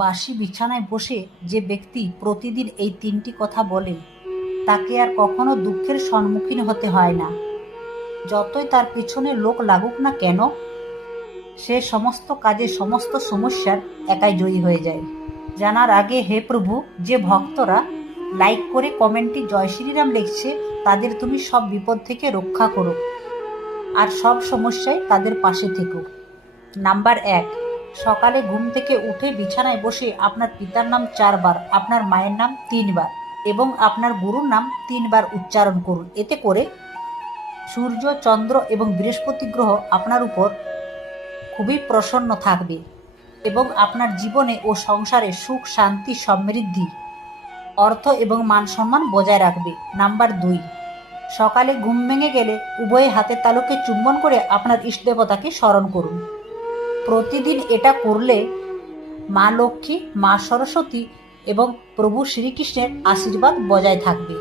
বাসি বিছানায় বসে যে ব্যক্তি প্রতিদিন এই তিনটি কথা বলে তাকে আর কখনো দুঃখের সম্মুখীন হতে হয় না। যতই তার পিছনে লোক লাগুক না কেন, সে সমস্ত কাজে সমস্ত সমস্যার একাই জয়ী হয়ে যায়। জানার আগে হে প্রভু, যে ভক্তরা লাইক করে কমেন্টে জয় শ্রীরাম লিখছে তাদের তুমি সব বিপদ থেকে রক্ষা করো আর সব সমস্যায় তাদের পাশে থেকো। নাম্বার 1, সকালে ঘুম থেকে উঠে বিছানায় বসে আপনার পিতার নাম 4 বার, আপনার মায়ের নাম 3 বার এবং আপনার গুরুর নাম 3 বার উচ্চারণ করুন। এতে করে সূর্য, চন্দ্র এবং বৃহস্পতি গ্রহ আপনার উপর খুবই প্রসন্ন থাকবে এবং আপনার জীবনে ও সংসারে সুখ, শান্তি, সমৃদ্ধি, অর্থ এবং মান সম্মান বজায় রাখবে। নাম্বার 2, সকালে ঘুম ভেঙে গেলে উভয় হাতের তালুকে চুম্বন করে আপনার ইষ্টদেবতাকে স্মরণ করুন। প্রতিদিন এটা করলে মা লক্ষ্মী, মা সরস্বতী এবং প্রভু শ্রীকৃষ্ণের আশীর্বাদ বজায় থাকবে।